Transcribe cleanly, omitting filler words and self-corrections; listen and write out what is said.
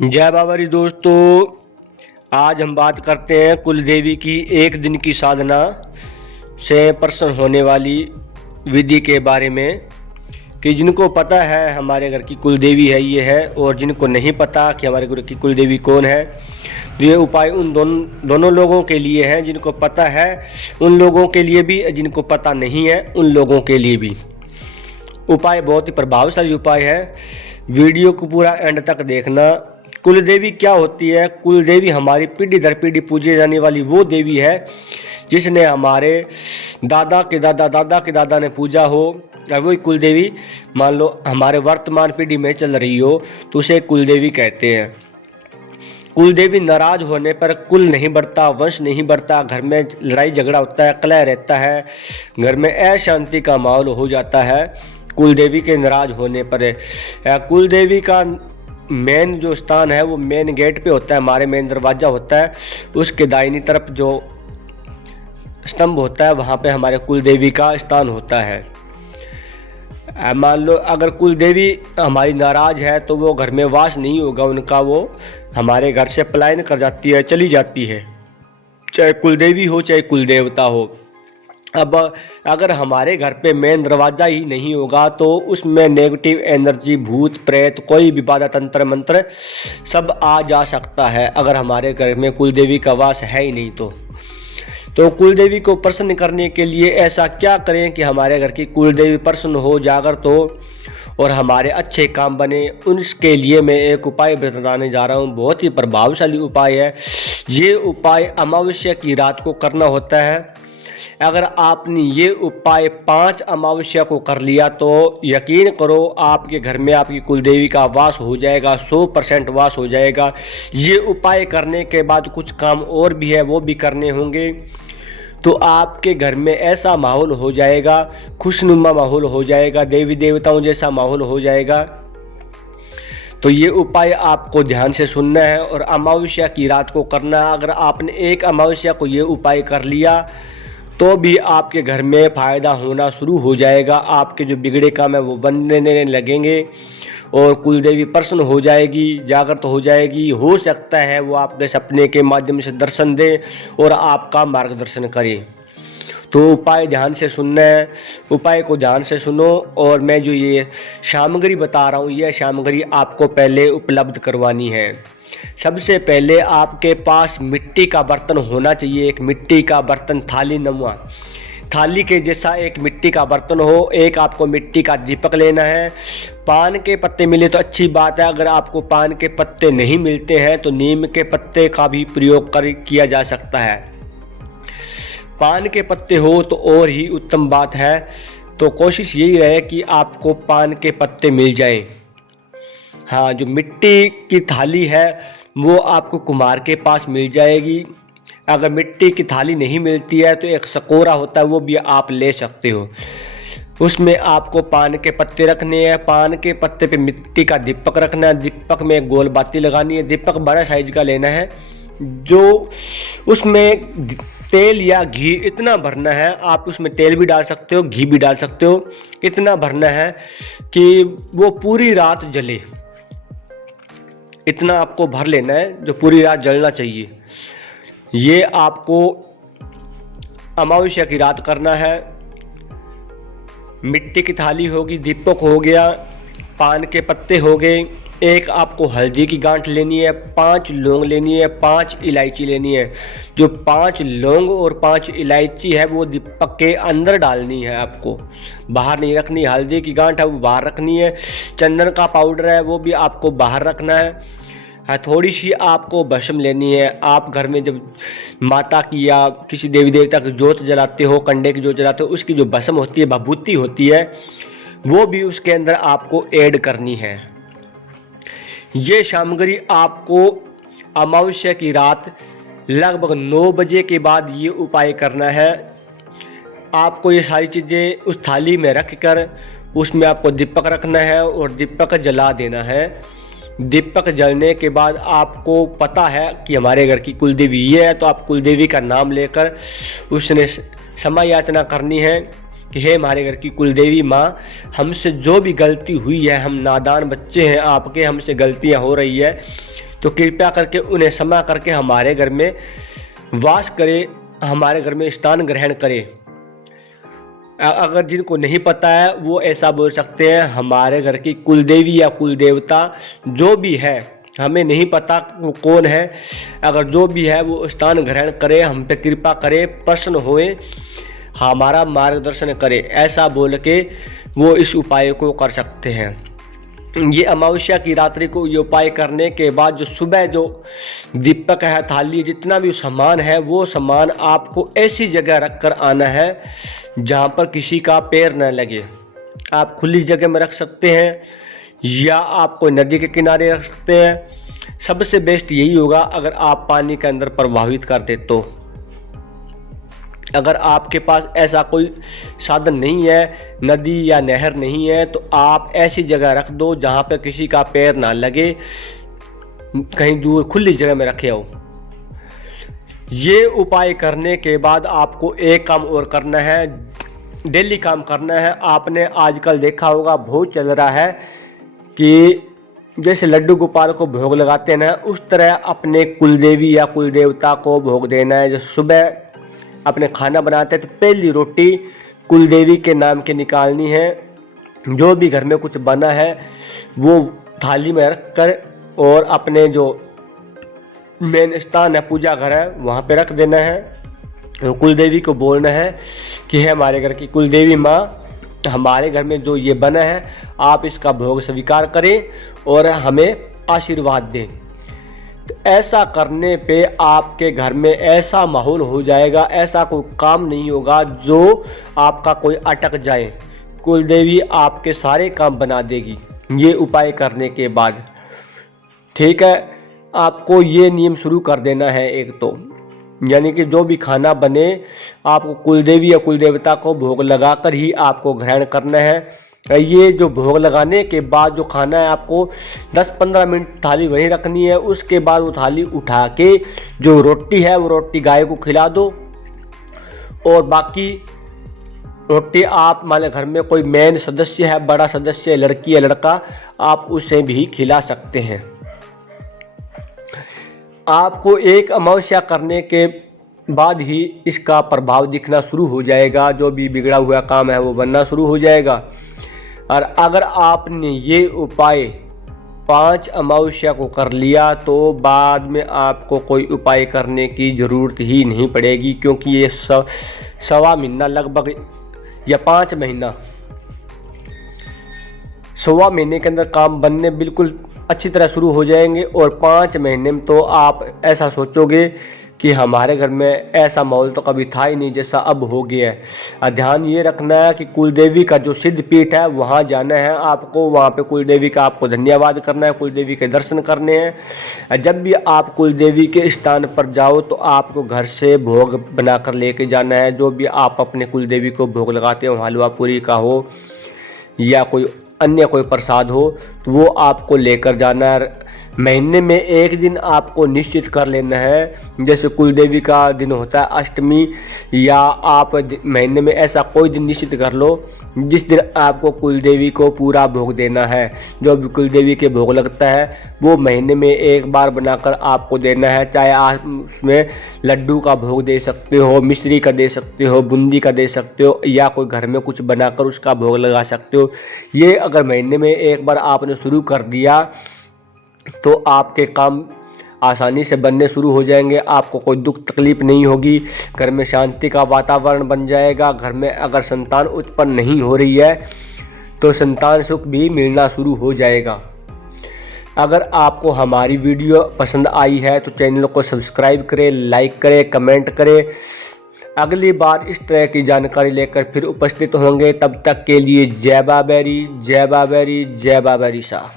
जय बाबरी दोस्तों, आज हम बात करते हैं कुल देवी की एक दिन की साधना से प्रसन्न होने वाली विधि के बारे में। कि जिनको पता है हमारे घर की कुल देवी है ये है, और जिनको नहीं पता कि हमारे घर की कुल देवी कौन है, तो ये उपाय उन दोनों लोगों के लिए हैं। जिनको पता है उन लोगों के लिए भी, जिनको पता नहीं है उन लोगों के लिए भी। उपाय बहुत ही प्रभावशाली उपाय है। वीडियो को पूरा एंड तक देखना। कुल देवी क्या होती है? कुल देवी हमारी पीढ़ी दर पीढ़ी पूजी जाने वाली वो देवी है जिसने हमारे दादा के दादा दादा के दादा ने पूजा हो। वही कुल देवी मान लो हमारे वर्तमान पीढ़ी में चल रही हो तो उसे कुल देवी कहते हैं। कुल देवी नाराज होने पर कुल नहीं बढ़ता, वंश नहीं बढ़ता, घर में लड़ाई झगड़ा होता है, कलह रहता है, घर में अशांति का माहौल हो जाता है कुल देवी के नाराज होने पर। कुल देवी का मेन जो स्थान है वो मेन गेट पे होता है, हमारे मेन दरवाज़ा होता है, उसके दाहिनी तरफ जो स्तंभ होता है वहाँ पे हमारे कुल देवी का स्थान होता है। मान लो अगर कुल देवी हमारी नाराज है तो वो घर में वास नहीं होगा उनका, वो हमारे घर से पलायन कर जाती है, चली जाती है, चाहे कुल देवी हो चाहे कुल देवता हो। अब अगर हमारे घर पे मेन दरवाज़ा ही नहीं होगा तो उसमें नेगेटिव एनर्जी, भूत प्रेत, कोई भी बाधा, तंत्र मंत्र सब आ जा सकता है अगर हमारे घर में कुल देवी का वास है ही नहीं तो कुल देवी को प्रसन्न करने के लिए ऐसा क्या करें कि हमारे घर की कुल देवी प्रसन्न हो, जागृत हो और हमारे अच्छे काम बने। उसके लिए मैं एक उपाय बताने जा रहा हूँ, बहुत ही प्रभावशाली उपाय है। ये उपाय अमावस्या की रात को करना होता है। अगर आपने ये उपाय 5 अमावस्या को कर लिया तो यकीन करो आपके घर में आपकी कुलदेवी का वास हो जाएगा, 100% वास हो जाएगा। ये उपाय करने के बाद कुछ काम और भी है वो भी करने होंगे, तो आपके घर में ऐसा माहौल हो जाएगा, खुशनुमा माहौल हो जाएगा, देवी देवताओं जैसा माहौल हो जाएगा। तो ये उपाय आपको ध्यान से सुनना है और अमावस्या की रात को करना है। अगर आपने एक अमावस्या को ये उपाय कर लिया तो भी आपके घर में फ़ायदा होना शुरू हो जाएगा। आपके जो बिगड़े काम है वो बनने लगेंगे और कुलदेवी प्रसन्न हो जाएगी, जागृत हो जाएगी। हो सकता है वो आपके सपने के माध्यम से दर्शन दे और आपका मार्गदर्शन करे। तो उपाय ध्यान से सुनना है, उपाय को ध्यान से सुनो। और मैं जो ये सामग्री बता रहा हूँ यह सामग्री आपको पहले उपलब्ध करवानी है। सबसे पहले आपके पास मिट्टी का बर्तन होना चाहिए। एक मिट्टी का बर्तन, थाली नुमा, थाली के जैसा एक मिट्टी का बर्तन हो। एक आपको मिट्टी का दीपक लेना है। पान के पत्ते मिले तो अच्छी बात है, अगर आपको पान के पत्ते नहीं मिलते हैं तो नीम के पत्ते का भी प्रयोग किया जा सकता है। पान के पत्ते हो तो और ही उत्तम बात है। तो कोशिश यही रहे कि आपको पान के पत्ते मिल जाएं। हाँ, जो मिट्टी की थाली है वो आपको कुम्हार के पास मिल जाएगी। अगर मिट्टी की थाली नहीं मिलती है तो एक सकोरा होता है वो भी आप ले सकते हो। उसमें आपको पान के पत्ते रखने हैं, पान के पत्ते पे मिट्टी का दीपक रखना है, दीपक में गोल बाती लगानी है। दीपक बड़ा साइज का लेना है, जो उसमें तेल या घी इतना भरना है, आप उसमें तेल भी डाल सकते हो, घी भी डाल सकते हो। इतना भरना है कि वो पूरी रात जले, इतना आपको भर लेना है जो पूरी रात जलना चाहिए। ये आपको अमावस्या की रात करना है। मिट्टी की थाली होगी, दीपक हो गया, पान के पत्ते हो गए, एक आपको हल्दी की गांठ लेनी है, 5 लौंग लेनी है, 5 इलायची लेनी है। जो 5 लौंग और 5 इलायची है वो दीपक के अंदर डालनी है, आपको बाहर नहीं रखनी। हल्दी की गांठ है वो बाहर रखनी है। चंदन का पाउडर है वो भी आपको बाहर रखना है। थोड़ी सी आपको भस्म लेनी है। आप घर में जब माता की या किसी देवी देवता की जोत जलाते हो, कंडे की जोत जलाते हो, उसकी जो भस्म होती है, भभूति होती है, वो भी उसके अंदर आपको ऐड करनी है। ये सामग्री आपको अमावस्या की रात लगभग 9 बजे के बाद ये उपाय करना है। आपको ये सारी चीज़ें उस थाली में रख कर उसमें आपको दीपक रखना है और दीपक जला देना है। दीपक जलने के बाद आपको पता है कि हमारे घर की कुलदेवी ये है, तो आप कुलदेवी का नाम लेकर उसने क्षमा याचना करनी है कि हे हमारे घर की कुलदेवी माँ, हमसे जो भी गलती हुई है, हम नादान बच्चे हैं आपके, हमसे गलतियाँ हो रही है, तो कृपया करके उन्हें क्षमा करके हमारे घर में वास करे, हमारे घर में स्थान ग्रहण करे। अगर जिनको नहीं पता है वो ऐसा बोल सकते हैं, हमारे घर की कुलदेवी या कुलदेवता जो भी है, हमें नहीं पता वो कौन है, अगर जो भी है वो स्थान ग्रहण करे, हम पे कृपा करे, प्रसन्न होए, हमारा मार्गदर्शन करे, ऐसा बोल के वो इस उपाय को कर सकते हैं। ये अमावस्या की रात्रि को ये उपाय करने के बाद जो सुबह जो दीपक है, थाली, जितना भी सामान है, वो सामान आपको ऐसी जगह रख कर आना है जहाँ पर किसी का पैर न लगे। आप खुली जगह में रख सकते हैं या आप कोई नदी के किनारे रख सकते हैं। सबसे बेस्ट यही होगा अगर आप पानी के अंदर प्रवाहित कर दे तो। अगर आपके पास ऐसा कोई साधन नहीं है, नदी या नहर नहीं है, तो आप ऐसी जगह रख दो जहाँ पर किसी का पैर ना लगे, कहीं दूर खुली जगह में रखे हो। ये उपाय करने के बाद आपको एक काम और करना है, डेली काम करना है। आपने आजकल देखा होगा बहुत चल रहा है कि जैसे लड्डू गोपाल को भोग लगाते हैं ना, उस तरह अपने कुलदेवी या कुलदेवता को भोग देना है। जो सुबह अपने खाना बनाते हैं तो पहली रोटी कुलदेवी के नाम के निकालनी है। जो भी घर में कुछ बना है वो थाली में रख कर और अपने जो मेन स्थान है, पूजा घर है, वहाँ पे रख देना है। तो कुलदेवी को बोलना है कि है हमारे घर की कुलदेवी माँ, हमारे घर में जो ये बना है आप इसका भोग स्वीकार करें और हमें आशीर्वाद दें। तो ऐसा करने पे आपके घर में ऐसा माहौल हो जाएगा, ऐसा कोई काम नहीं होगा जो आपका कोई अटक जाए। कुलदेवी आपके सारे काम बना देगी ये उपाय करने के बाद। ठीक है, आपको ये नियम शुरू कर देना है एक तो, यानी कि जो भी खाना बने आपको कुलदेवी या कुलदेवता को भोग लगाकर ही आपको ग्रहण करना है। ये जो भोग लगाने के बाद जो खाना है आपको 10-15 मिनट थाली वहीं रखनी है। उसके बाद वो थाली उठा के जो रोटी है वो रोटी गाय को खिला दो, और बाकी रोटी आप मान घर में कोई मेन सदस्य है, बड़ा सदस्य है, लड़की या लड़का, आप उसे भी खिला सकते हैं। आपको एक अमावस्या करने के बाद ही इसका प्रभाव दिखना शुरू हो जाएगा, जो भी बिगड़ा हुआ काम है वो बनना शुरू हो जाएगा। और अगर आपने ये उपाय 5 अमावस्या को कर लिया तो बाद में आपको कोई उपाय करने की ज़रूरत ही नहीं पड़ेगी, क्योंकि ये 1.25 महीना लगभग या 5 महीना, 1.25 महीने के अंदर काम बनने बिल्कुल अच्छी तरह शुरू हो जाएंगे। और 5 महीने में तो आप ऐसा सोचोगे कि हमारे घर में ऐसा माहौल तो कभी था ही नहीं जैसा अब हो गया है। ध्यान ये रखना है कि कुलदेवी का जो सिद्ध पीठ है वहाँ जाना है आपको, वहाँ पे कुलदेवी का आपको धन्यवाद करना है, कुलदेवी के दर्शन करने हैं। जब भी आप कुलदेवी के स्थान पर जाओ तो आपको घर से भोग बनाकर लेके जाना है। जो भी आप अपने कुलदेवी को भोग लगाते हो, हलवा पूरी का हो या कोई अन्य कोई प्रसाद हो, तो वो आपको लेकर जाना है। महीने में एक दिन आपको निश्चित कर लेना है, जैसे कुलदेवी का दिन होता है अष्टमी, या आप महीने में ऐसा कोई दिन निश्चित कर लो जिस दिन आपको कुलदेवी को पूरा भोग देना है। जो भी कुलदेवी के भोग लगता है वो महीने में एक बार बनाकर आपको देना है। चाहे आप उसमें लड्डू का भोग दे सकते हो, मिश्री का दे सकते हो, बूंदी का दे सकते हो, या कोई घर में कुछ बनाकर उसका भोग लगा सकते हो। ये अगर महीने में एक बार आपने शुरू कर दिया तो आपके काम आसानी से बनने शुरू हो जाएंगे। आपको कोई दुख तकलीफ नहीं होगी, घर में शांति का वातावरण बन जाएगा। घर में अगर संतान उत्पन्न नहीं हो रही है तो संतान सुख भी मिलना शुरू हो जाएगा। अगर आपको हमारी वीडियो पसंद आई है तो चैनल को सब्सक्राइब करें, लाइक करें, कमेंट करें। अगली बार इस तरह की जानकारी लेकर फिर उपस्थित होंगे। तब तक के लिए जय बाबेरी, जय बाबेरी, जय बाबेरी शाह।